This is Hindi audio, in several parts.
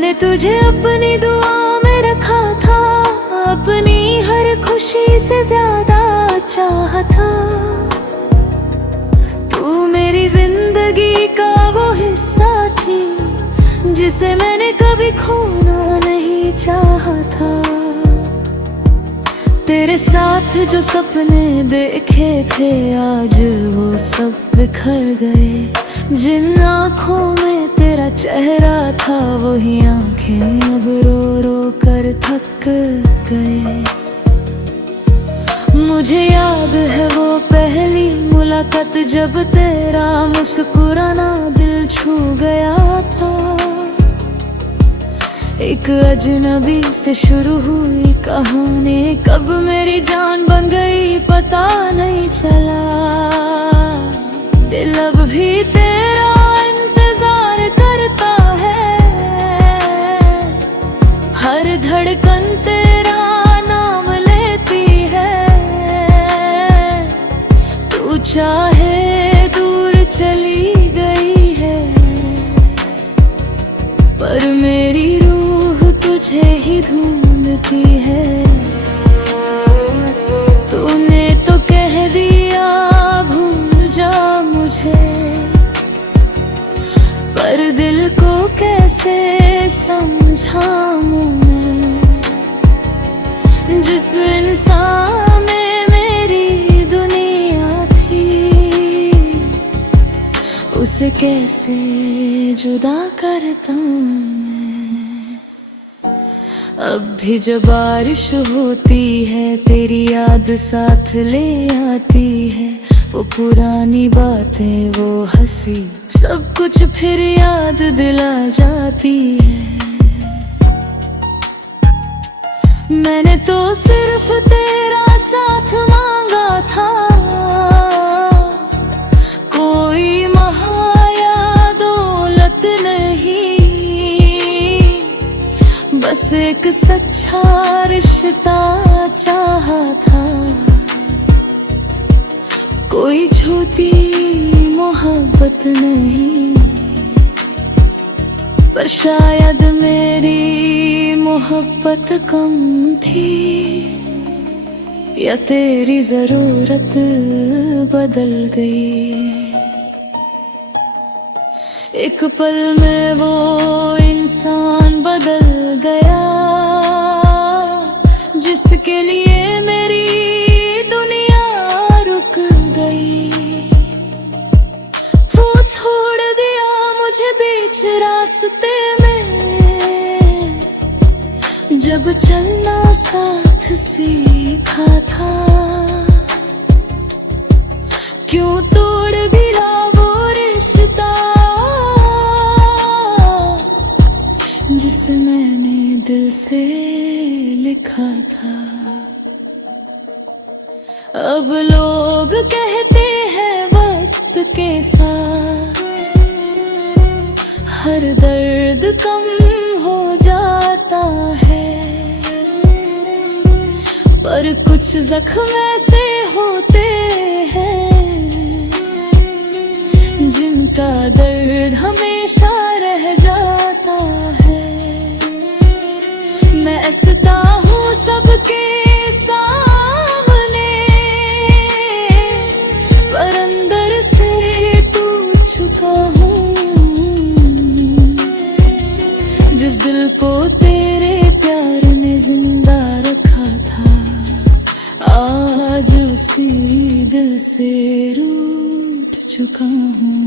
मैंने तुझे अपनी दुआ में रखा था, अपनी हर खुशी से ज्यादा चाहा था। तू मेरी जिंदगी का वो हिस्सा थी जिसे मैंने कभी खोना नहीं चाहा था। तेरे साथ जो सपने देखे थे आज वो सब बिखर गए। जिन आँखों में तेरा चेहरा था वही आँखें अब रो रो कर थक गए। मुझे याद है वो पहली मुलाकात जब तेरा मुस्कुराना दिल छू गया था। एक अजनबी से शुरू हुई कहानी कब मेरी जान बन गई पता नहीं चला। दिल अब भी तेरा इंतजार करता है, हर धड़कन तेरा नाम लेती है। तू चाहे दूर चली गई है पर मेरी तुझे ही ढूंढती है। तूने तो कह दिया भूल जा मुझे, पर दिल को कैसे समझाऊं मैं। जिस इंसान में मेरी दुनिया थी उसे कैसे जुदा करता हूँ। अब भी जब बारिश होती है तेरी याद साथ ले आती है। वो पुरानी बातें वो हंसी सब कुछ फिर याद दिला जाती है। मैंने तो सिर्फ तेरा साथ मांगा था, कोई महाया दौलत नहीं, बस एक सच्चा रिश्ता चाहा था। कोई झूठी मोहब्बत नहीं, पर शायद मेरी मोहब्बत कम थी या तेरी जरूरत बदल गई। एक पल में वो इंसान बदल गया जिसके लिए मेरी दुनिया रुक गई। वो छोड़ दिया मुझे बीच रास्ते में जब चलना साथ सीखा था। क्यों तोड़ गिरा वो रिश्ता जिसे मैंने दिल से लिखा था। अब लोग कहते हैं वक्त के साथ हर दर्द कम हो जाता है, पर कुछ जख्म ऐसे होते हैं जिनका दर्द हमेशा रह जाता है। मैं हंसता हूँ सबके सामने पर अंदर से टूट चुका हूँ। जिस दिल को तेरे प्यार ने जिंदा रखा था आज उसी दिल से रूठ चुका हूँ।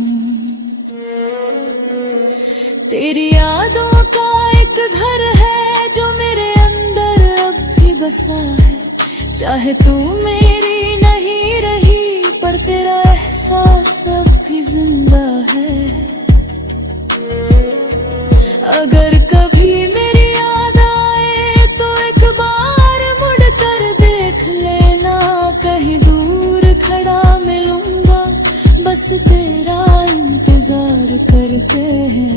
तेरी यादों का एक घर है जो मेरे अंदर अब भी बसा है। चाहे तू मेरी नहीं रही पर तेरा एहसास अब भी जिंदा है। अगर कभी मेरी याद आए तो एक बार मुड़ कर देख लेना, कहीं दूर खड़ा मिलूंगा बस तेरा इंतजार करके है।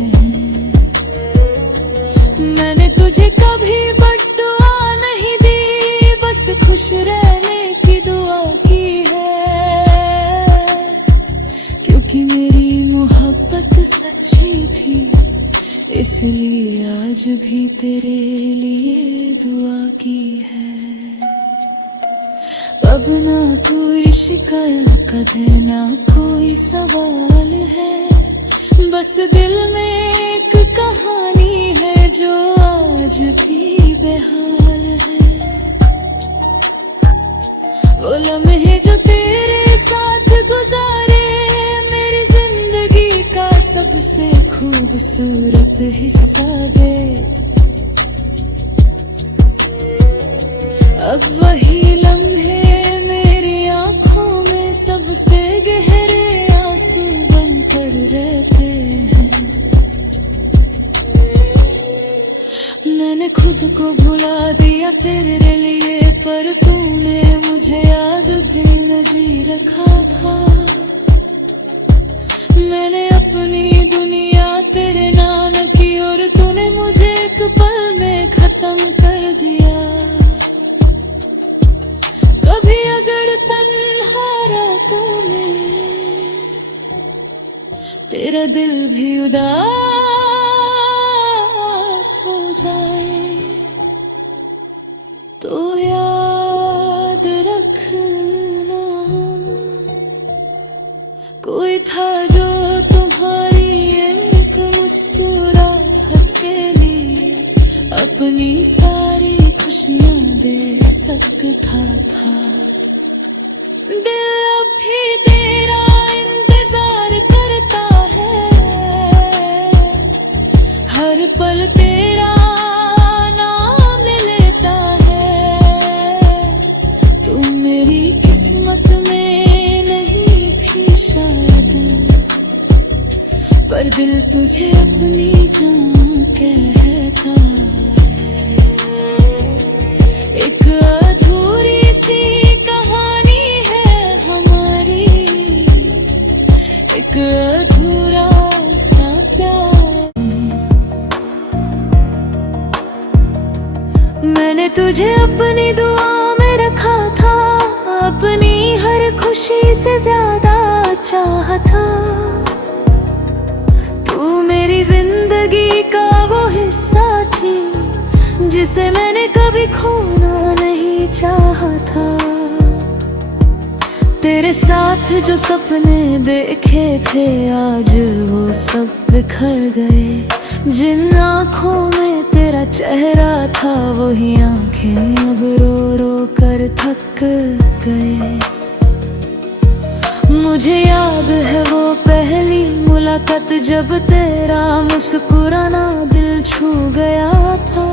मैंने तुझे कभी बद्दुआ नहीं दी, बस खुश रहने की दुआ की है। क्योंकि मेरी मोहब्बत सच्ची थी इसलिए आज भी तेरे लिए दुआ की है। अब ना कोई शिकायत है, ना कोई सवाल है, बस दिल में एक कहानी है जो आज भी बेहाल है। वो लम्हे जो तेरे साथ गुजारे मेरी जिंदगी का सबसे खूबसूरत हिस्सा दे। अब वही लम्हे मेरी आंखों में सबसे गहरे आंसू बनकर रहते हैं। मैंने खुद को भुला दिया तेरे लिए, पर तूने मुझे याद भी नहीं रखा था। मैंने अपनी दुनिया तेरे नाम की और तूने मुझे एक पल में खत्म कर दिया। कभी अगर तन्हा रातों में तेरा दिल भी उदास हो जाए तो याद रखना, कोई था जो तुम्हारी एक मुस्कुराहट के लिए अपनी सारी खुशियां दे सकता था। दिल अब भी तेरा इंतजार करता है, हर पल तेरा नाम लेता है। तू मेरी किस्मत में नहीं थी शायद, पर दिल तुझे अपनी जान कहता है। एक अधूरी सी कहानी है हमारी, एक अधूरा सा प्यार। मैंने तुझे अपनी दुआ में रखा था, अपनी हर खुशी से ज्यादा चाहा था। तू मेरी जिंदगी का वो हिस्सा थी जिसे मैंने कभी खोना नहीं चाहा था। तेरे साथ जो सपने देखे थे आज वो सब बिखर गए। जिन आँखों में तेरा चेहरा था वही आँखें अब रो रो कर थक गए। मुझे याद है वो पहली मुलाकात जब तेरा मुस्कुराना दिल छू गया था।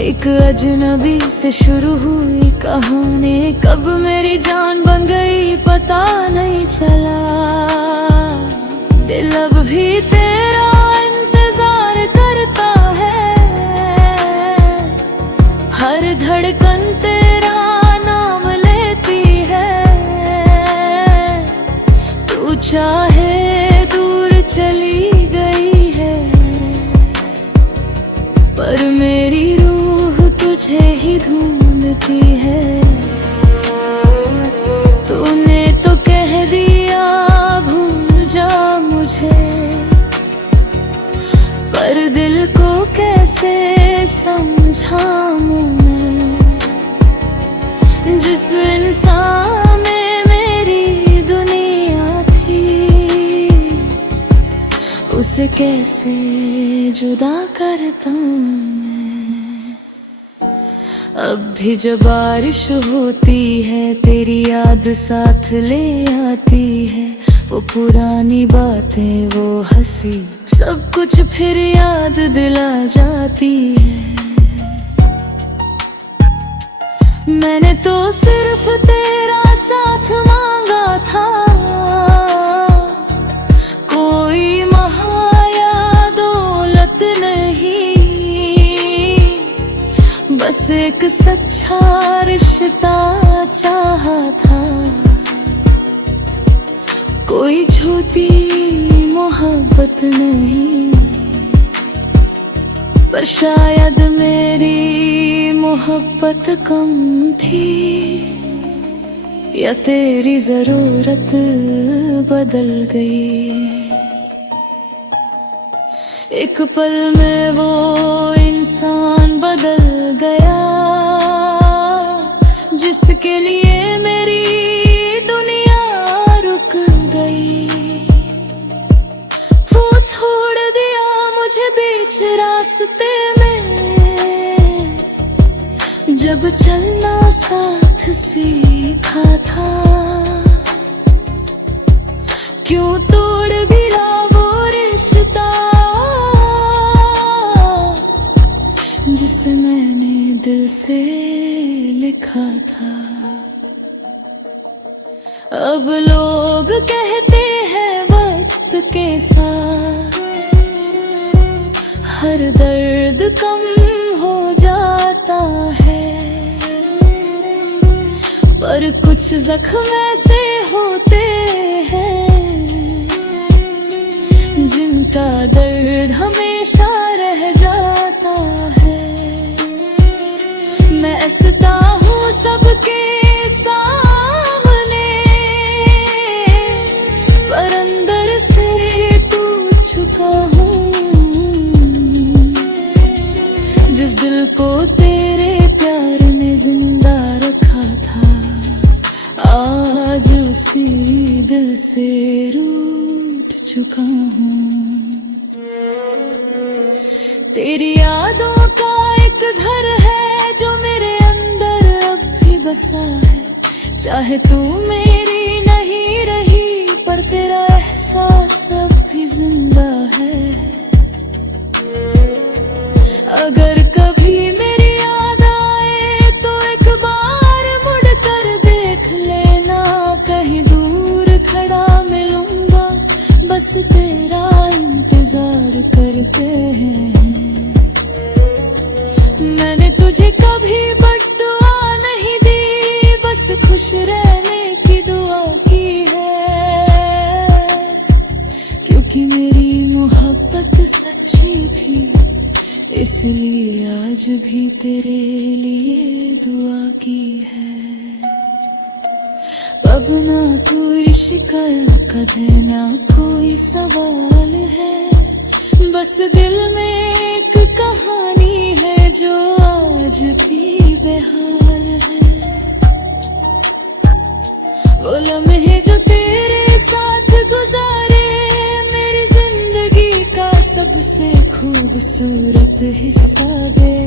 एक अजनबी से शुरू हुई कहानी कब मेरी जान बन गई पता नहीं चला। दिल अब भी तेरा इंतजार करता है, हर धड़कन तेरा नाम लेती है। तू चाहे दूर चली गई है, पर मेरी तुझे ही ढूंढती है। तूने तो कह दिया भूल जा मुझे, पर दिल को कैसे समझाऊं मैं। जिस इंसान में मेरी दुनिया थी उसे कैसे जुदा करता हूँ। अब भी जब बारिश होती है तेरी याद साथ ले आती है। वो पुरानी बातें वो हंसी सब कुछ फिर याद दिला जाती है। मैंने तो सिर्फ तेरा साथ मांगा था, कोई महाया दौलत नहीं, बस एक सच्चा रिश्ता चाहा था। कोई झूठी मोहब्बत नहीं, पर शायद मेरी मोहब्बत कम थी या तेरी जरूरत बदल गई। एक पल में वो इंसान बदल गया जिसके लिए मेरी दुनिया रुक गई। वो छोड़ दिया मुझे बीच रास्ते में, जब चलना साथ सीखा था। क्यों तोड़ गिरा वो रिश्ता जिसे मैंने दिल से लिखा था। अब लोग कहते हैं वक्त के साथ हर दर्द कम हो जाता है, पर कुछ जख्म ऐसे होते हैं जिनका दर्द हमेशा रह जाता है। मैं हंसता हूँ सबके सामने, पर अंदर से टूट चुका हूँ। जिस दिल को तेरे प्यार ने जिंदा रखा था, आज उसी दिल से रूठ चुका हूँ। तेरी यादों का एक घर है जो मेरे अंदर अब भी बसा है। चाहे तू मेरी नहीं रही, पर तेरा एहसास अब भी जिंदा है। अगर कभी मेरी याद आए तो एक बार मुड़ कर देख लेना, कहीं दूर खड़ा मिलूंगा, बस तेरा इंतजार करके है। मैंने तुझे कभी बद्दुआ नहीं दी, बस खुश रहने की दुआ की है। क्योंकि मेरी मोहब्बत सच्ची थी, इसलिए आज भी तेरे लिए दुआ की है। अब ना कोई शिकायत करे ना कोई सवाल है, बस दिल में एक कहानी है जो आज भी बेहाल है। वो लम्हे जो तेरे साथ गुजारे मेरी जिंदगी का सबसे खूबसूरत हिस्सा दे।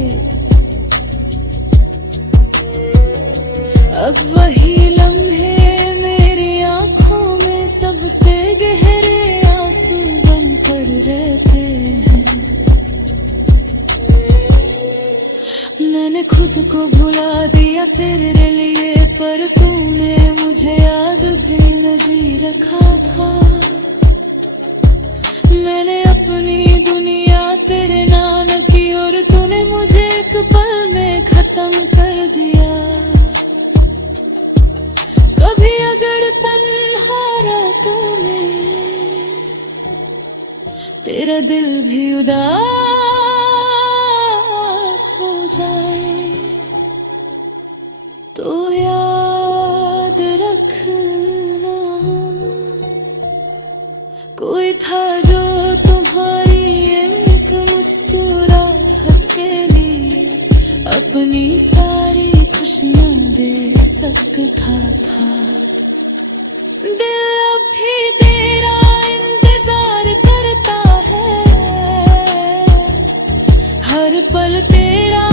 अब वही लम्हे मेरी आंखों में सबसे गहरे आंसू बनकर रहते हैं। मैंने खुद को भुला दिया तेरे लिए, पर तूने मुझे याद भी नहीं रखा था। मैंने अपनी दुनिया तेरे नाम की और तूने मुझे एक पल में खत्म कर दिया। कभी अगर तन्हा रातों में तेरा दिल भी उदास हो जाए तो याद रखना, कोई था जो तुम्हारी एक मुस्कुराहट के लिए अपनी सारी खुशियां दे सकता था। दिल अब भी तेरा इंतजार करता है, हर पल तेरा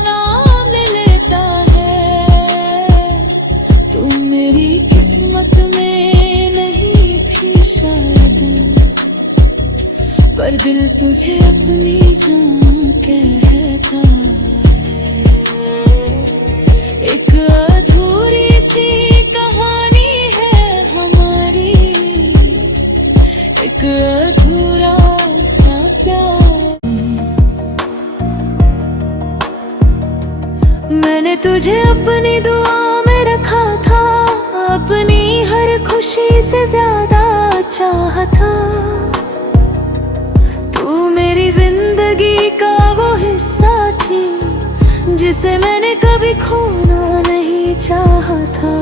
नाम लेता है। तू मेरी किस्मत में नहीं थी शायद, पर दिल तुझे अपनी जान कहता है। एक अधूरी सी कहानी है हमारी, एक अधूरा सा प्यार। मैंने तुझे अपनी दुआ में रखा था, अपनी हर खुशी से ज्यादा चाहा था। तू मेरी जिंदगी का वो हिस्सा थी जिसे मैंने कभी खोना नहीं चाहा था।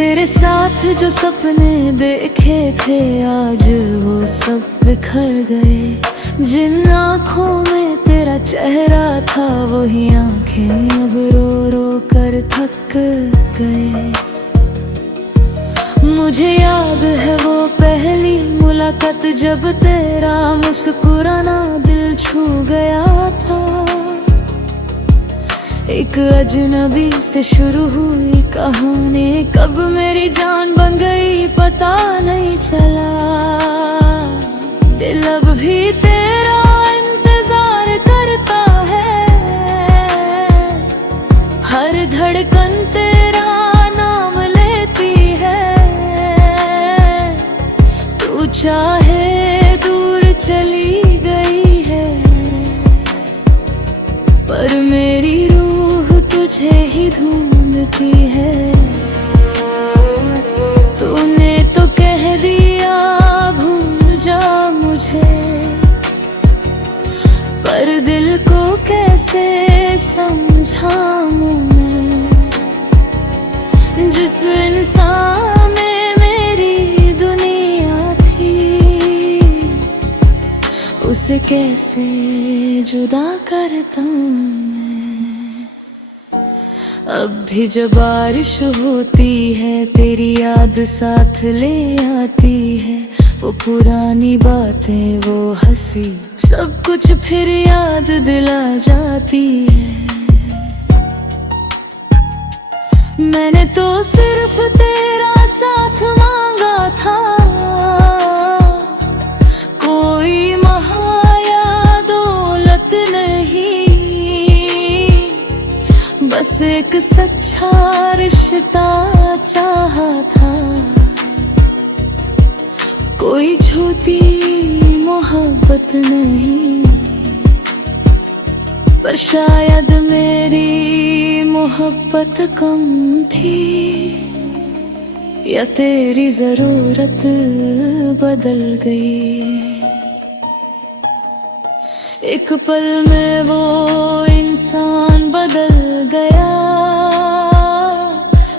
तेरे साथ जो सपने देखे थे आज वो सब बिखर गए। जिन आँखों में तेरा चेहरा था वही आँखें अब रो रो कर थक गए। मुझे याद है वो पहली मुलाकात जब तेरा मुस्कुराना दिल छू गया था। एक अजनबी से शुरू हुई कहानी कब मेरी जान बन गई पता नहीं चला। दिल अब भी तेरा इंतजार करता है, हर धड़कन तेरा नाम लेती है। तू चाहे दूर चली गई है पर मेरी तुझे ही ढूंढती है। तूने तो कह दिया भूल जा मुझे, पर दिल को कैसे समझाऊं मैं। जिस इंसान में मेरी दुनिया थी उसे कैसे जुदा करता हूँ। अब भी जब बारिश होती है तेरी याद साथ ले आती है। वो पुरानी बातें वो हंसी सब कुछ फिर याद दिला जाती है। मैंने तो सिर्फ तेरा साथ मांगा था, कोई महाया दौलत नहीं, बस एक सच्चा रिश्ता चाहा था। कोई झूठी मोहब्बत नहीं, पर शायद मेरी मोहब्बत कम थी या तेरी जरूरत बदल गई। एक पल में वो इंसान बदल गया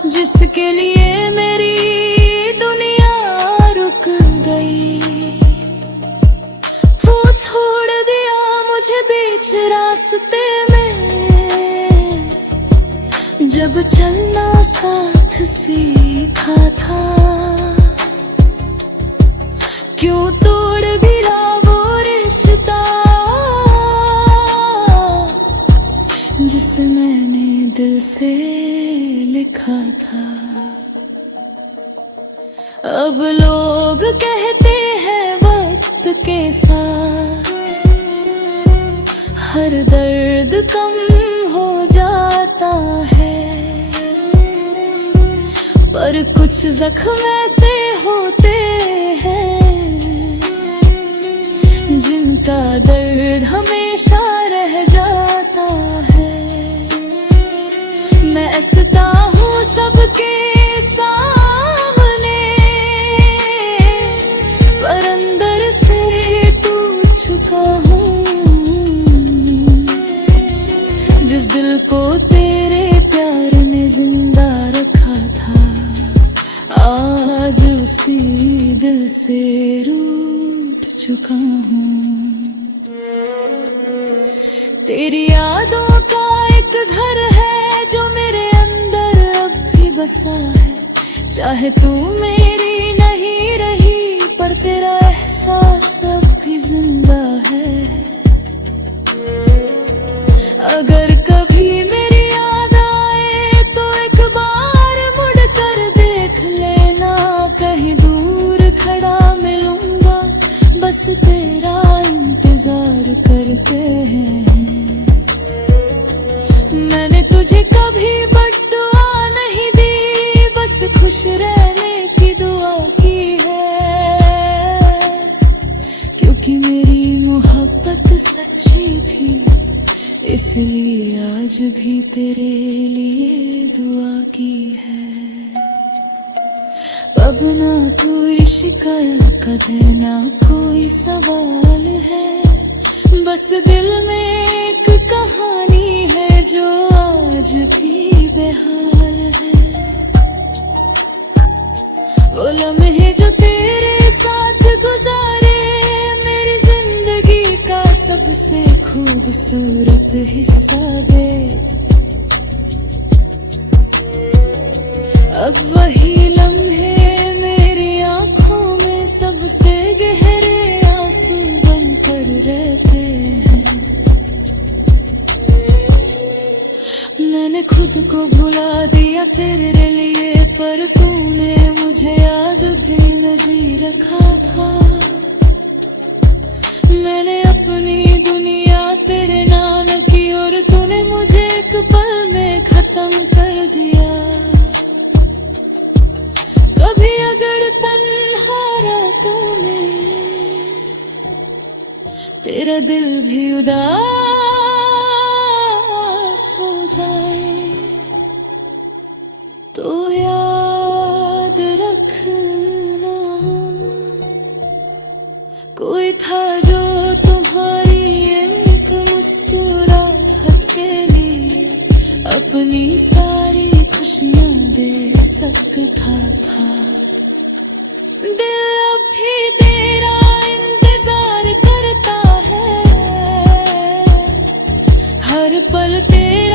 जिसके लिए मेरी दुनिया रुक गई। वो छोड़ दिया मुझे बीच रास्ते में जब चलना साथ सीखा था। क्यों तोड़ गिरा वो रिश्ता जिसे मैंने दिल से लिखा था। अब लोग कहते हैं वक्त के साथ हर दर्द कम हो जाता है, पर कुछ जख्म ऐसे होते हैं जिनका दर्द हमेशा रह जाता है। मैं हंसता हूँ सबके सामने पर अंदर से टूट चुका हूँ। जिस दिल को तेरे प्यार ने जिंदा रखा था आज उसी दिल से रूठ चुका हूँ। तेरी यादों का एक घर है जो मेरे अंदर अब भी बसा है। चाहे तू मेरी नहीं रही पर तेरा एहसास अब भी जिंदा है। अगर कभी मेरी याद आए तो एक बार मुड़ कर देख लेना, कहीं दूर खड़ा मिलूंगा बस तेरा इंतजार करके है। मैंने तुझे कभी बद्दुआ नहीं दी, बस खुश रहने की दुआ की है। क्योंकि मेरी मोहब्बत सच्ची थी इसलिए आज भी तेरे लिए दुआ की है। अब ना कोई शिकायत का देना कोई सवाल है, बस दिल में एक कहानी है जो आज भी बेहाल है। वो लम्हे जो तेरे साथ गुजारे, मेरी जिंदगी का सबसे खूबसूरत हिस्सा दे। अब वही लम्हे मेरी आंखों में सबसे गहरे आंसू बनकर रहते हैं। मैंने खुद को भुला दिया तेरे लिए, पर तूने मुझे याद भी नहीं रखा था। मैंने अपनी दुनिया तेरे नाम की और तूने मुझे एक पल में खत्म कर दिया। कभी अगर तन्हा रातों में तेरा दिल भी उदास हो जाए, तो याद रखना कोई था जो तुम्हारी एक मुस्कुराहट के लिए अपनी सारी खुशियां दे सकता था। दिल अब भी तेरा इंतजार करता है, हर पल तेरा